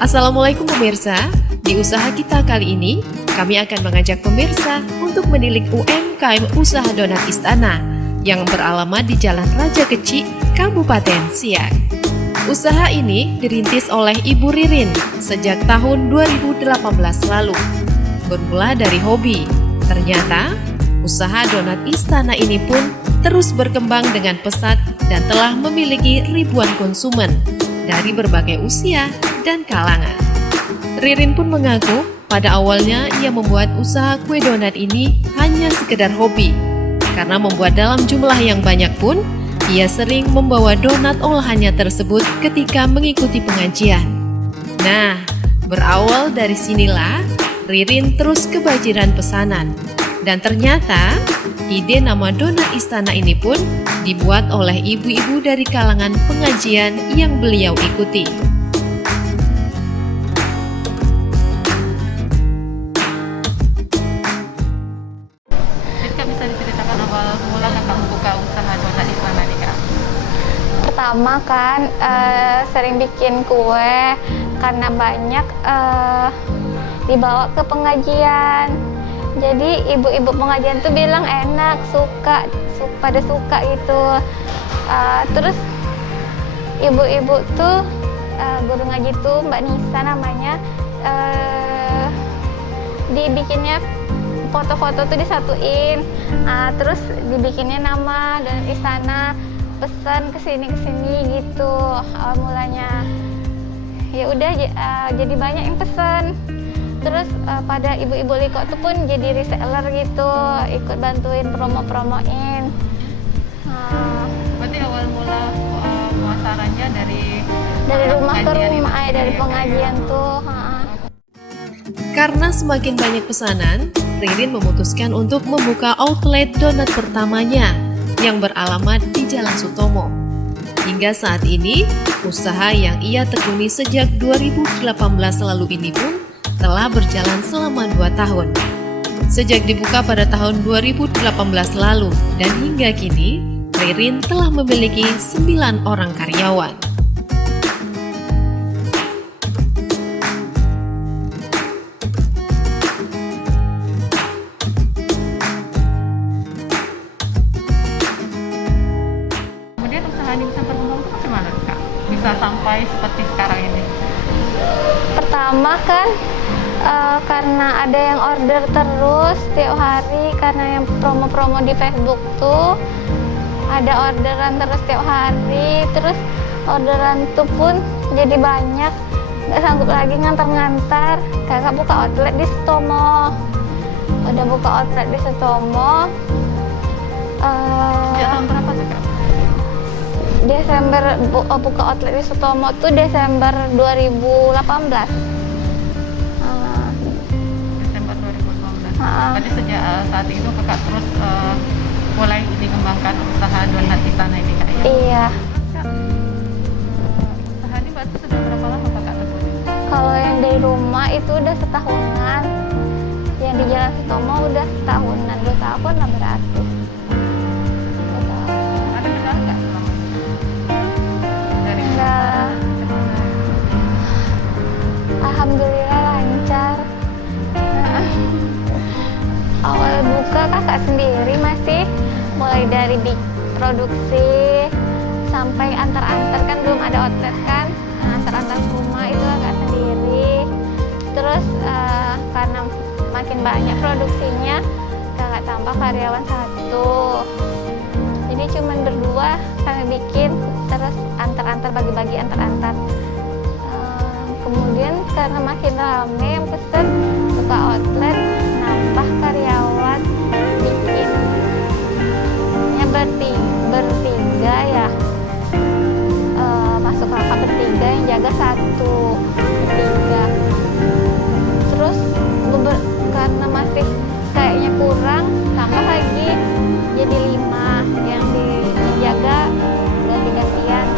Assalamualaikum pemirsa, di usaha kita kali ini, kami akan mengajak pemirsa untuk menilik UMKM Usaha Donat Istana yang beralamat di Jalan Raja Kecik, Kabupaten Siak. Usaha ini dirintis oleh Ibu Ririn sejak tahun 2018 lalu. Bermula dari hobi, ternyata usaha donat Istana ini pun terus berkembang dengan pesat dan telah memiliki ribuan konsumen dari berbagai usia dan kalangan. Ririn pun mengaku pada awalnya ia membuat usaha kue donat ini hanya sekedar hobi. Karena membuat dalam jumlah yang banyak pun, ia sering membawa donat olahannya tersebut ketika mengikuti pengajian. Nah, berawal dari sinilah Ririn terus kebanjiran pesanan. Dan ternyata ide nama Donat Istana ini pun dibuat oleh ibu-ibu dari kalangan pengajian yang beliau ikuti. Kak, bisa diceritakan awal mula kakak membuka usaha Donat Istana nih Kak? Pertama kan sering bikin kue karena banyak dibawa ke pengajian. Jadi ibu-ibu pengajian tuh bilang enak, pada suka gitu. Terus ibu-ibu tuh guru ngaji tuh Mbak Nisa namanya, dibikinnya foto-foto tuh disatuin, terus dibikinnya nama Donat Istana, pesan kesini gitu awal mulanya. Ya udah jadi banyak yang pesen. Terus pada ibu-ibu Liko tuh pun jadi reseller gitu, ikut bantuin promoin. Berarti awal mula pemasarannya dari rumah ke pengajian rumah, itu dari ya, pengajian Kak? tuh. Karena semakin banyak pesanan, Ririn memutuskan untuk membuka outlet donat pertamanya yang beralamat di Jalan Sutomo. Hingga saat ini, usaha yang ia tekuni sejak 2018 lalu ini pun telah berjalan selama 2 tahun. Sejak dibuka pada tahun 2018 lalu dan hingga kini, Ririn telah memiliki 9 orang karyawan. Kemudian usaha ini bisa berkembang tuh gimana Kak? Bisa sampai seperti sekarang ini? Pertama kan karena ada yang order terus tiap hari, karena yang promo-promo di Facebook tuh ada orderan terus tiap hari. Terus orderan tuh pun jadi banyak, nggak sanggup lagi ngantar-ngantar. Kakak buka outlet di Sutomo. Udah buka outlet di Sutomo Sejak tahun berapa tuh Kak? Desember, buka outlet di Sutomo tuh Desember 2018. Desember 2015. Berarti sejak saat itu kakak terus mulai dikembangkan usaha Donat Istana ini Kak ya? Iya. Kak, usaha ini berarti sudah berapa lama kakak tekuni? Kalau yang dari rumah itu udah setahunan, yang di Jalan Sutomo udah setahunan, 2 tahun lah berarti. 2 tahun. Ada kendala nggak selama ini? Dari Kendala. Alhamdulillah lancar. Awal buka kakak sendiri masih mulai dari produksi sampai antar-antar, kan belum ada outlet kan, antar-antar rumah itu kakak sendiri. Terus karena makin banyak produksinya, kakak tambah karyawan 1. Jadi cuman berdua kami bikin, terus antar-antar, bagi-bagi antar-antar. Kemudian karena makin rame yang pesen, buka outlet, nambah karyawan, bikinnya bertiga ya. Masuk kakak bertiga, yang jaga 1, bertiga. Terus karena masih kayaknya kurang, tambah lagi jadi 5 yang dijaga ganti-gantian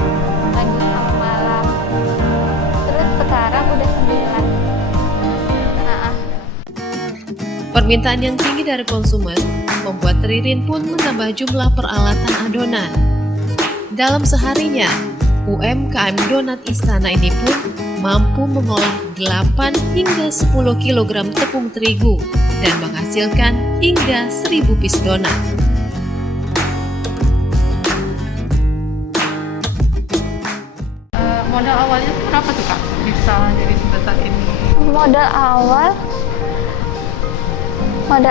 pagi sama malam. Terus sekarang udah 9. Permintaan yang tinggi dari konsumen membuat Ririn pun menambah jumlah peralatan adonan. Dalam seharinya, UMKM Donat Istana ini pun mampu mengolah 8 hingga 10 kg tepung terigu dan menghasilkan hingga 1000 piece donat. Modal awalnya tuh berapa tuh Kak? Bisa jadi sebesar ini? Modal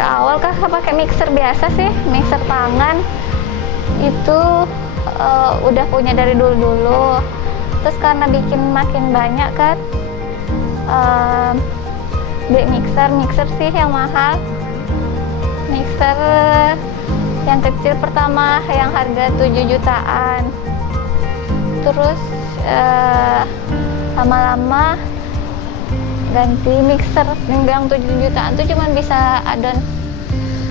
awal kan pakai mixer biasa sih, mixer tangan itu udah punya dari dulu. Terus karena bikin makin banyak kan, beli mixer sih yang mahal. Mixer yang kecil pertama yang harga 7 jutaan. Terus lama-lama ganti mixer yang 7 jutaan tuh cuma bisa adon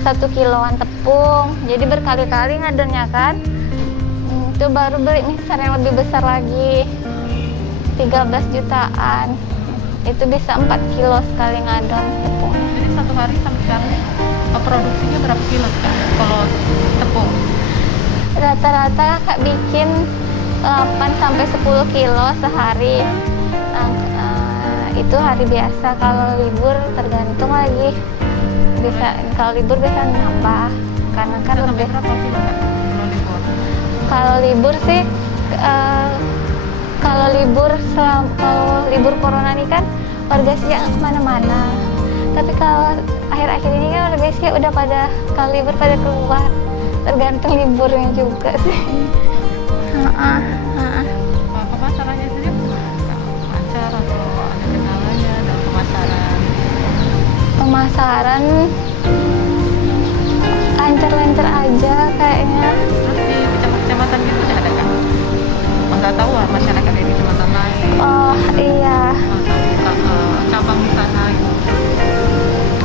1 kiloan tepung, jadi berkali-kali ngadonnya kan. Itu baru beli mixer yang lebih besar lagi 13 jutaan, itu bisa 4 kilo sekali ngadon tepung. Jadi satu hari sampai sekarang produksinya berapa kilo Kak kalau tepung? Rata-rata Kak bikin 8 sampai 10 kilo sehari. Itu hari biasa, kalau libur tergantung lagi. Bisa kalau libur bisa nambah karena kan Bisa lebih. sampai berapa kilo Kak kalau libur? Kalau libur sih kalau libur corona ini kan warga sih nggak kemana-mana. Tapi kalau akhir-akhir ini kan warga sih udah pada kalau libur pada keluar. Tergantung liburnya juga sih. Pemasarannya sendiri lancar atau ada kendalanya dalam pemasaran? Pemasaran lancar-lancar aja kayaknya. Terus di kecamatan gitu nggak ada Kak? Nggak tahu lah masyarakat di kecamatan lain. Oh iya, Atau buka cabang di sana gitu.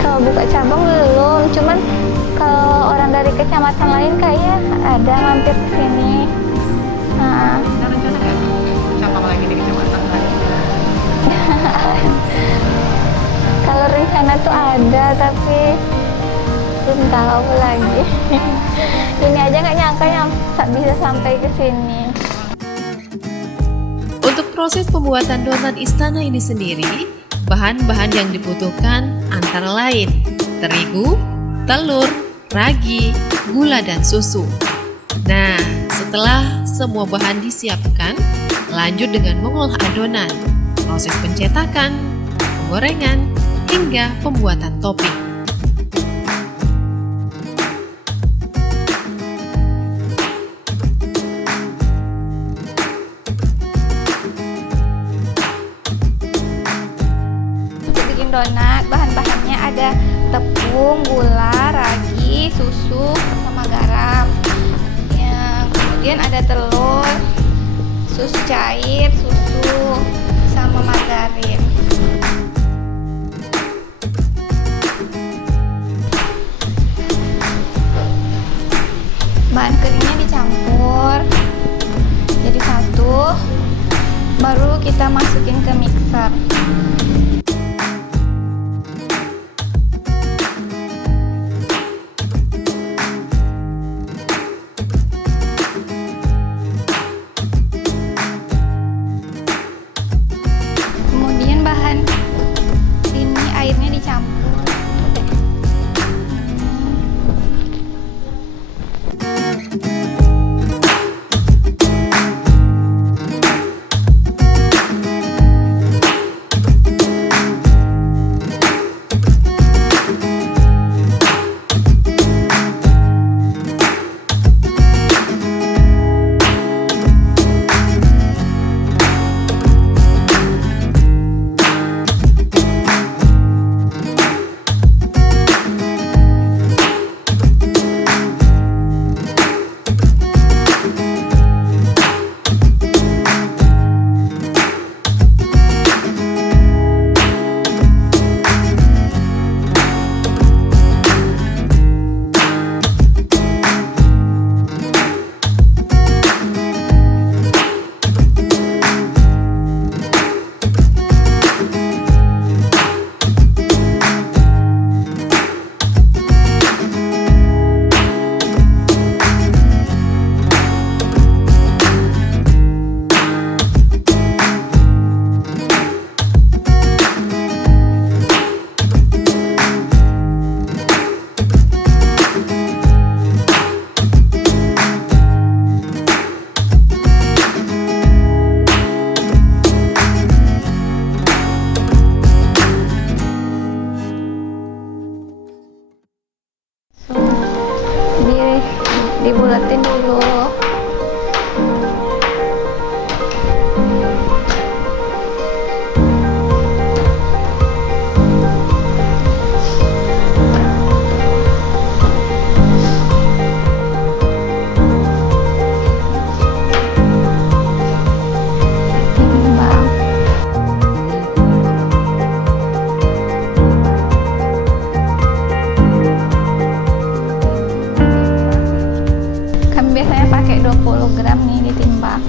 kalau buka cabang belum, cuman kalau orang dari kecamatan lain kayaknya ada mampir ke sini. Nah, Ada rencana nggak cabang lagi di kecamatan lain? kalau rencana tuh ada, tapi belum tahu lagi. Ini aja nggak nyangka bisa sampai ke sini. Untuk proses pembuatan donat istana ini sendiri, bahan-bahan yang dibutuhkan antara lain terigu, telur, ragi, gula, dan susu. Nah, setelah semua bahan disiapkan, lanjut dengan mengolah adonan, proses pencetakan, penggorengan, hingga pembuatan topping. Untuk bikin donat, bahan-bahannya ada tepung, gula, ragi, susu, sama garam. Ya, kemudian ada telur, susu cair, susu, sama margarin. Bahan keringnya dicampur jadi satu, baru kita masukin ke mixer. Kemudian bahan ini airnya dicampur. dibulatin dulu. Timbang. Kami biasanya pakai 20 gram nih ditimbang.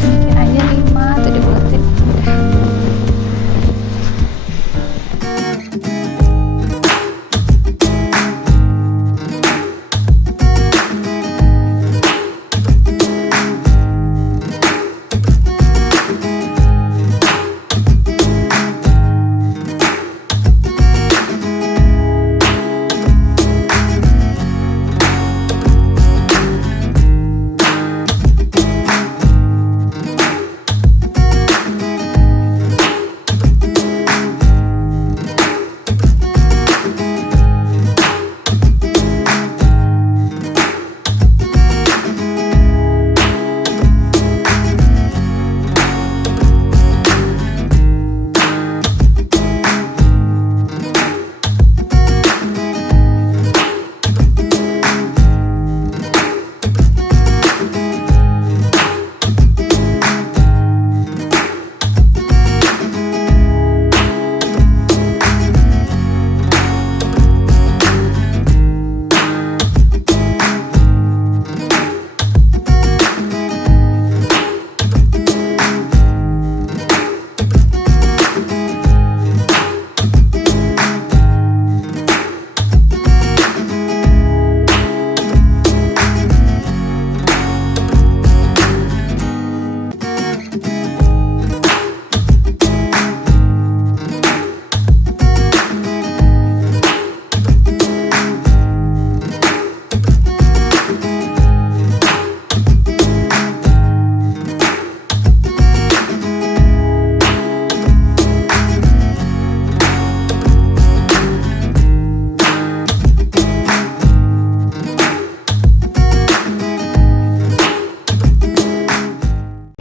Mungkin aja 5 atau dibulatin udah.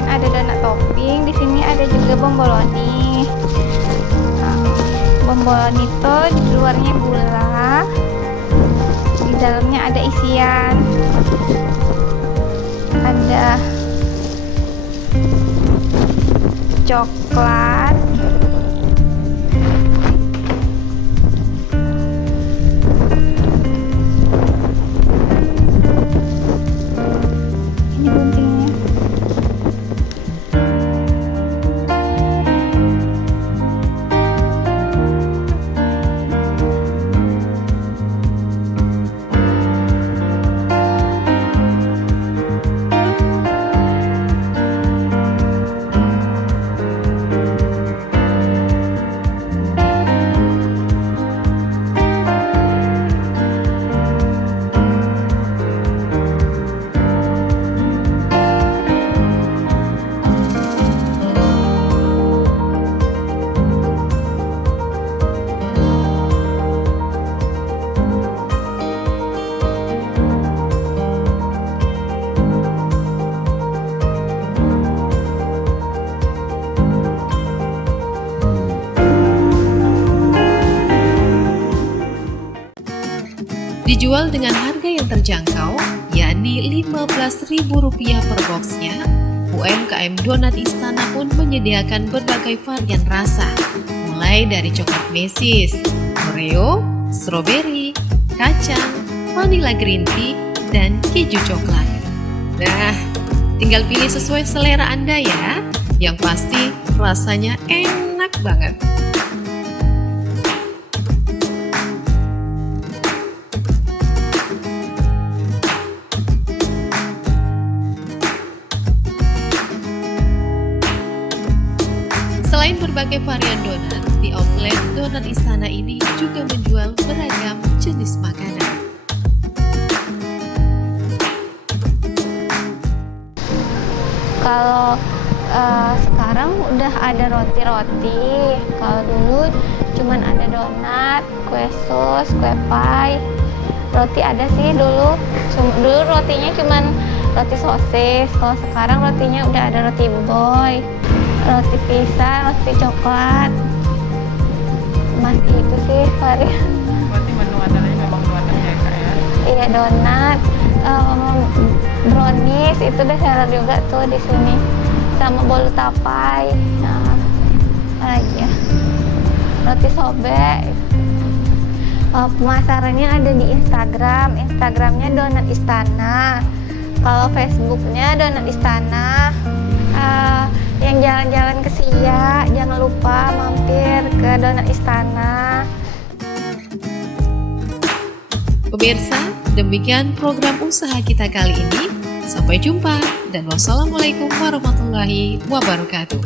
Ada donat topping, di sini ada juga bomboloni. Nah, bomboloni itu di luarnya gula, di dalamnya ada isian, ada coklat, ini guntingnya. Dijual dengan harga yang terjangkau, yakni Rp15.000 per boxnya. UMKM Donat Istana pun menyediakan berbagai varian rasa, mulai dari coklat mesis, Oreo, strawberry, kacang, vanilla green tea, dan keju coklat. Nah, tinggal pilih sesuai selera Anda ya. Yang pasti rasanya enak banget. Selain berbagai varian donat, di outlet Donat Istana ini juga menjual beragam jenis makanan. Kalau Sekarang udah ada roti-roti. Kalau dulu cuman ada donat, kue sus, kue pie. Roti ada sih dulu. Dulu rotinya cuman roti sosis. Kalau sekarang rotinya udah ada roti boy, roti pisang, roti coklat. Masih itu sih varian. Berarti menu andalannya memang donat ya Kak ya? Iya, donat, brownies itu udah seller juga tuh di sini. Sama bolu tapai. Nah, apa lagi ya? Roti sobek. Pemasarannya ada di Instagram. Instagramnya Donat Istana. Kalau Facebooknya Donat Istana. Yang jalan-jalan ke Siak, jangan lupa mampir ke Donat Istana. Pemirsa, demikian program usaha kita kali ini. Sampai jumpa dan wassalamualaikum warahmatullahi wabarakatuh.